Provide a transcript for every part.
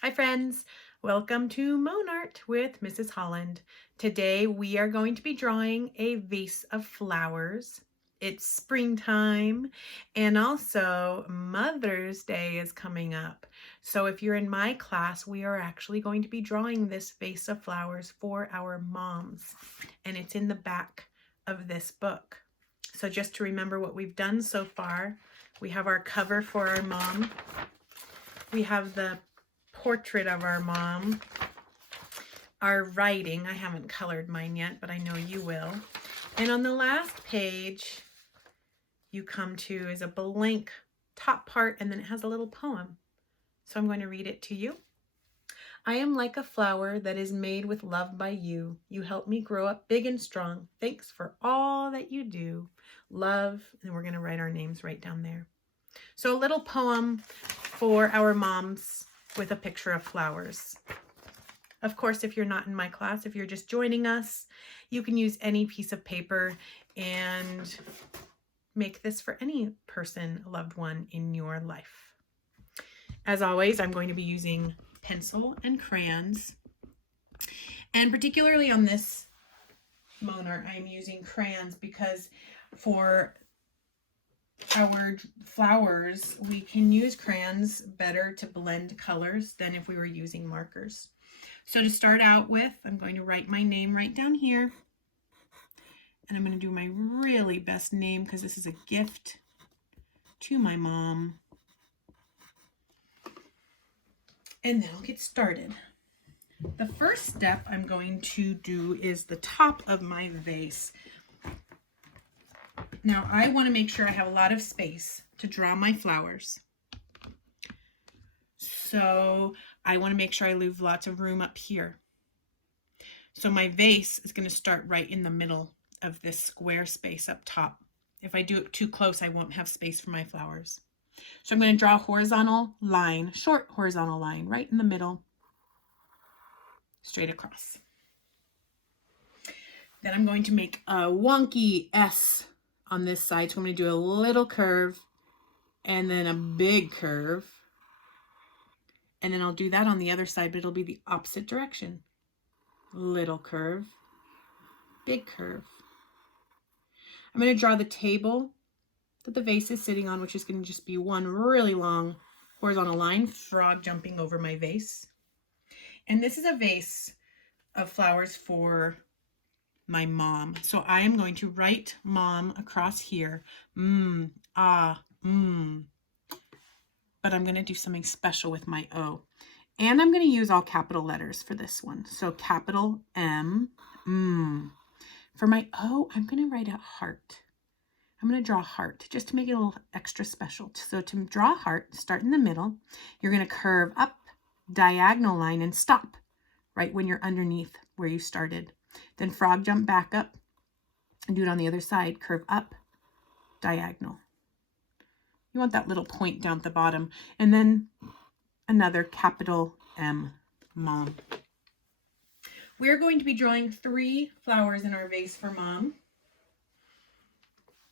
Hi friends, welcome to Monart with Mrs. Holland. Today we are going to be drawing a vase of flowers. It's springtime and also Mother's Day is coming up. So if you're in my class, we are actually going to be drawing this vase of flowers for our moms, and it's in the back of this book. So just to remember what we've done so far, we have our cover for our mom. We have the portrait of our mom, our writing. I haven't colored mine yet, but I know you will. And on the last page, you come to is a blank top part, and then it has a little poem. So I'm going to read it to you. I am like a flower that is made with love by you. You help me grow up big and strong. Thanks for all that you do. Love, and we're going to write our names right down there. So a little poem for our moms with a picture of flowers. Of course, if you're not in my class, if you're just joining us, you can use any piece of paper and make this for any person, loved one in your life. As always, I'm going to be using pencil and crayons. And particularly on this Monart, I'm using crayons because for our flowers, we can use crayons better to blend colors than if we were using markers. So to start out with, I'm going to write my name right down here. And I'm going to do my really best name because this is a gift to my mom. And then I'll get started. The first step I'm going to do is the top of my vase. Now I want to make sure I have a lot of space to draw my flowers. So I want to make sure I leave lots of room up here. So my vase is going to start right in the middle of this square space up top. If I do it too close, I won't have space for my flowers. So I'm going to draw a horizontal line, short horizontal line, right in the middle, straight across. Then I'm going to make a wonky S on this side. So I'm going to do a little curve and then a big curve. And then I'll do that on the other side, but it'll be the opposite direction. Little curve, big curve. I'm going to draw the table that the vase is sitting on, which is going to just be one really long horizontal line, frog jumping over my vase. And this is a vase of flowers for my mom. So I am going to write mom across here. But I'm going to do something special with my O. And I'm going to use all capital letters for this one. So capital M, For my O, I'm going to write a heart. I'm going to draw a heart just to make it a little extra special. So to draw a heart, start in the middle. You're going to curve up, diagonal line, and stop right when you're underneath where you started. Then frog jump back up and do it on the other side. Curve up, diagonal. You want that little point down at the bottom. And then another capital M, mom. We're going to be drawing 3 flowers in our vase for mom.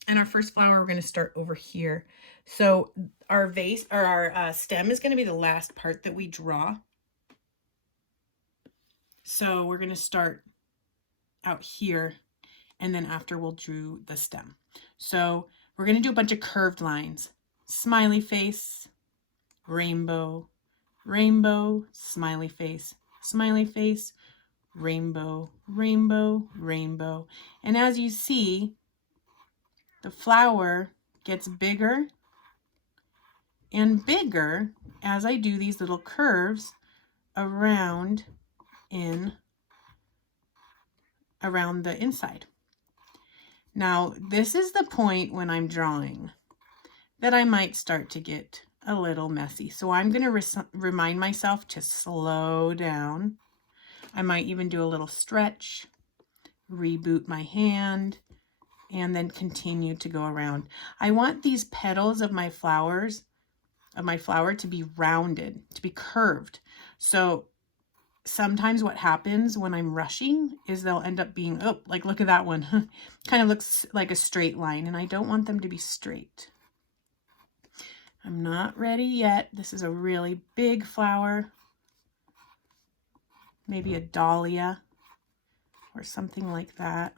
And our first flower, we're going to start over here. So our vase, or our stem is going to be the last part that we draw. So we're going to start out here, and then after we'll draw the stem. So we're going to do a bunch of curved lines. Smiley face, rainbow, rainbow, smiley face, rainbow, rainbow, rainbow. And as you see, the flower gets bigger and bigger as I do these little curves around the inside. Now, this is the point when I'm drawing that I might start to get a little messy. So I'm going to remind myself to slow down. I might even do a little stretch, reboot my hand, and then continue to go around. I want these petals of my flower to be rounded, to be curved. So sometimes what happens when I'm rushing is they'll end up being, oh, like look at that one. Kind of looks like a straight line, and I don't want them to be straight. I'm not ready yet. This is a really big flower. maybe a dahlia or something like that.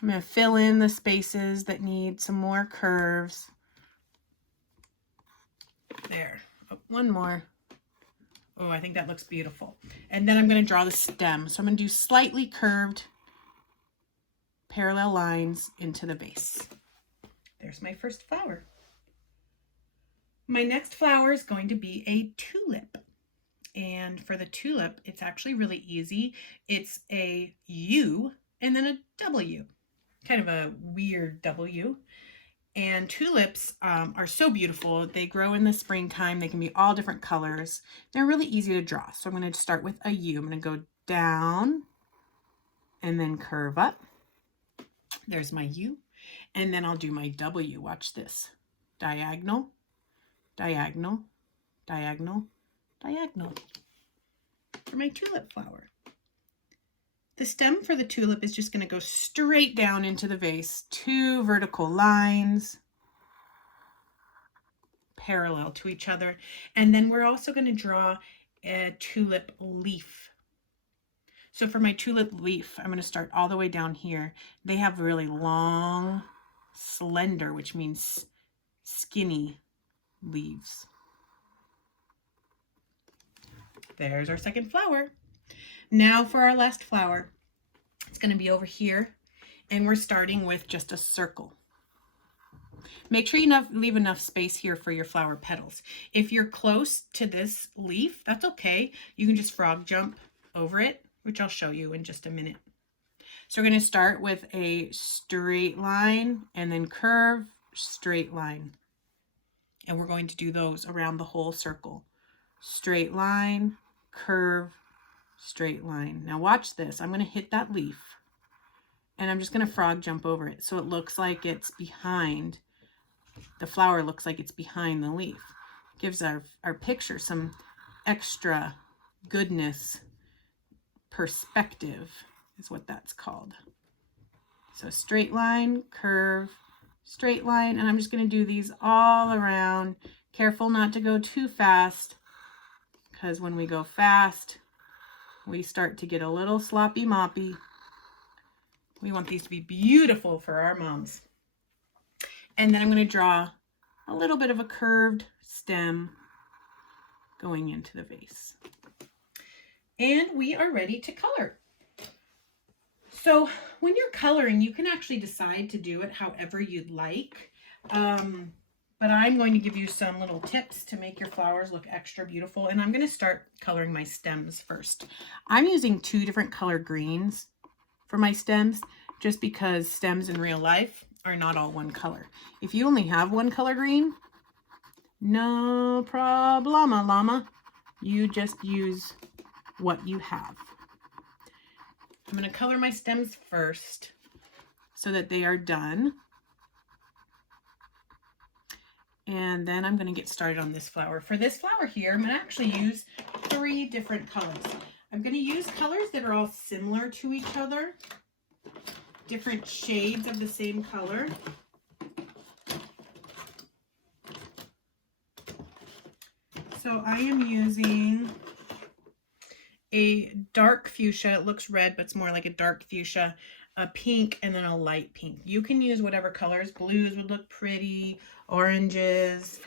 I'm going to fill in the spaces that need some more curves. There, oh, one more. Oh, I think that looks beautiful. And then I'm going to draw the stem. So I'm going to do slightly curved parallel lines into the vase. There's my first flower. My next flower is going to be a tulip. And for the tulip, it's actually really easy. It's a U and then a W, kind of a weird W. And tulips are so beautiful. They grow in the springtime. They can be all different colors. They're really easy to draw. So I'm going to start with a U. I'm going to go down and then curve up. There's my U. And then I'll do my W. Watch this. Diagonal, diagonal, diagonal, diagonal for my tulip flower. The stem for the tulip is just going to go straight down into the vase, 2 vertical lines parallel to each other. And then we're also going to draw a tulip leaf. So for my tulip leaf, I'm going to start all the way down here. They have really long, slender, which means skinny leaves. There's our second flower. Now for our last flower. It's going to be over here, and we're starting with just a circle. Make sure you leave enough space here for your flower petals. If you're close to this leaf, that's okay. You can just frog jump over it, which I'll show you in just a minute. So we're going to start with a straight line and then curve, straight line. And we're going to do those around the whole circle. Straight line, curve, straight line. Now watch this. I'm going to hit that leaf and I'm just going to frog jump over it so it looks like it's behind. The flower looks like it's behind the leaf. Gives our picture some extra goodness. Perspective is what that's called. So straight line, curve, straight line, and I'm just going to do these all around. Careful not to go too fast, because when we go fast, we start to get a little sloppy moppy. We want these to be beautiful for our moms. And then I'm going to draw a little bit of a curved stem going into the vase. And we are ready to color. So when you're coloring, you can actually decide to do it however you'd like. But I'm going to give you some little tips to make your flowers look extra beautiful. And I'm going to start coloring my stems first. I'm using 2 different color greens for my stems, just because stems in real life are not all one color. If you only have 1 color green, no problema, llama. You just use what you have. I'm going to color my stems first so that they are done. And then I'm going to get started on this flower. For this flower here, I'm going to actually use 3 different colors. I'm going to use colors that are all similar to each other, different shades of the same color. So I am using a dark fuchsia. It looks red, but it's more like a dark fuchsia, a pink, and then a light pink. You can use whatever colors. Blues would look pretty, oranges,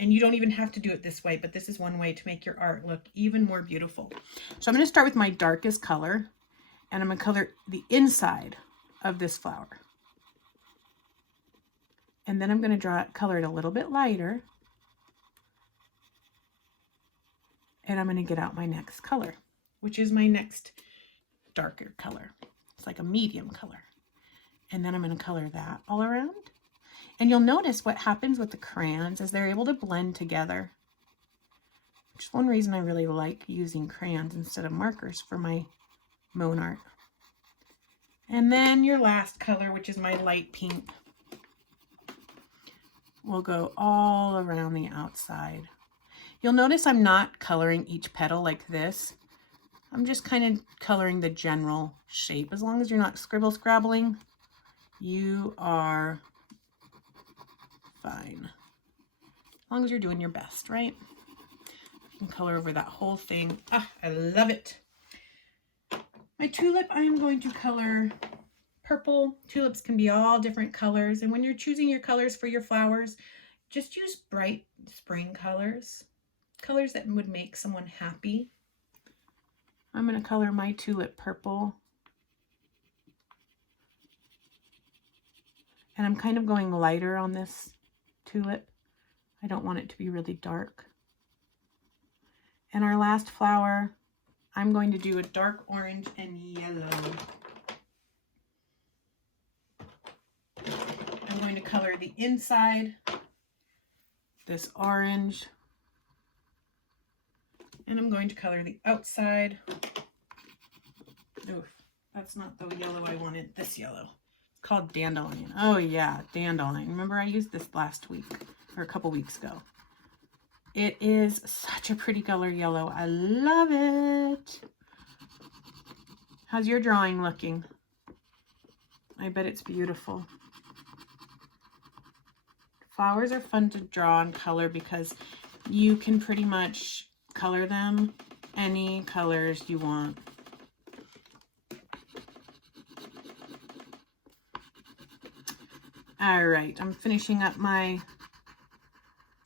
and you don't even have to do it this way, but this is one way to make your art look even more beautiful. So I'm going to start with my darkest color, and I'm going to color the inside of this flower. And then I'm going to color it a little bit lighter. And I'm going to get out my next color, which is my next darker color. It's like a medium color. And then I'm going to color that all around. And you'll notice what happens with the crayons is they're able to blend together. Which is one reason I really like using crayons instead of markers for my Monart. And then your last color, which is my light pink, will go all around the outside. You'll notice I'm not coloring each petal like this. I'm just kind of coloring the general shape. As long as you're not scribbling, you are fine. As long as you're doing your best, right? and color over that whole thing. Ah, I love it. My tulip, I'm going to color purple. Tulips can be all different colors, and when you're choosing your colors for your flowers, just use bright spring colors, colors that would make someone happy. I'm going to color my tulip purple. And I'm kind of going lighter on this tulip. I don't want it to be really dark. And our last flower, I'm going to do a dark orange and yellow. I'm going to color the inside, this orange, and I'm going to color the outside. Oof, that's not the yellow I wanted, this yellow. It's called dandelion. Oh yeah, dandelion. Remember I used this last week, or a couple weeks ago. It is such a pretty color yellow. I love it. How's your drawing looking? I bet it's beautiful. Flowers are fun to draw and color because you can pretty much color them any colors you want. All right, I'm finishing up my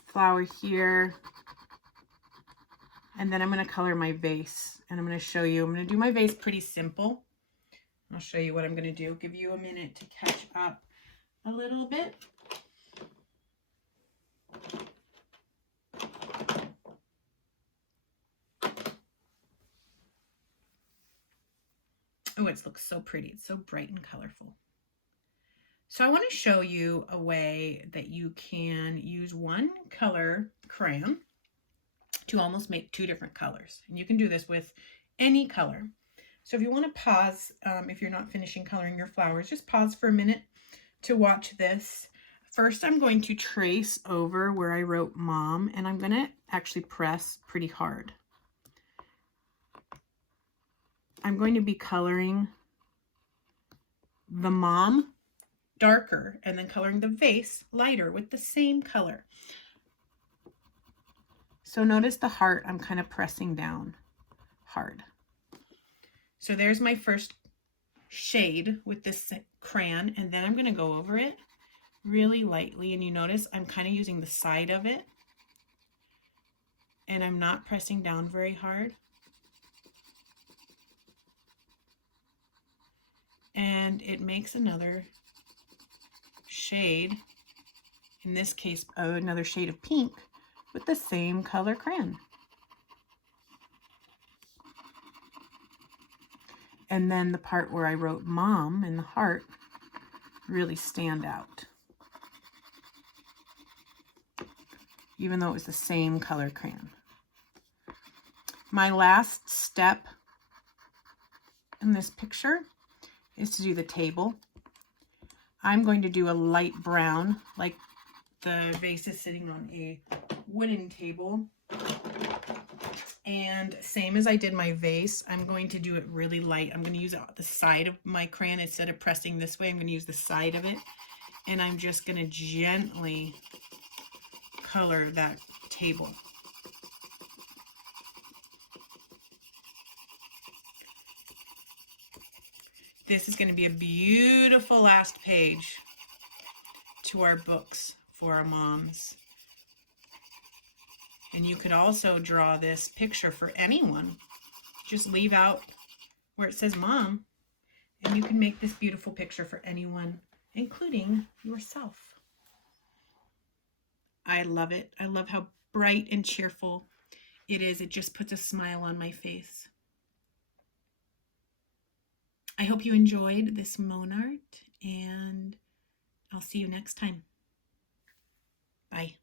flower here. And then I'm going to color my vase. And I'm going to show you. I'm going to do my vase pretty simple. I'll show you what I'm going to do. Give you a minute to catch up a little bit. Oh, it looks so pretty. It's so bright and colorful. So I want to show you a way that you can use one color crayon to almost make two different colors. And you can do this with any color. So if you want to pause, if you're not finishing coloring your flowers, just pause for a minute to watch this. First, I'm going to trace over where I wrote Mom, and I'm going to actually press pretty hard. I'm going to be coloring the Mom darker and then coloring the vase lighter with the same color. So notice the heart, I'm kind of pressing down hard. So there's my first shade with this crayon, and then I'm going to go over it really lightly, and you notice I'm kind of using the side of it, and I'm not pressing down very hard. And it makes another shade, in this case another shade of pink with the same color crayon. And then the part where I wrote Mom and the heart really stand out, even though it was the same color crayon. My last step in this picture is to do the table. I'm going to do a light brown, like the vase is sitting on a wooden table. And same as I did my vase, I'm going to do it really light. I'm going to use the side of my crayon instead of pressing this way. I'm going to use the side of it, and I'm just going to gently color that table. This is going to be a beautiful last page to our books for our moms. And you could also draw this picture for anyone. Just leave out where it says Mom, and you can make this beautiful picture for anyone, including yourself. I love it. I love how bright and cheerful it is. It just puts a smile on my face. I hope you enjoyed this Monart, and I'll see you next time. Bye.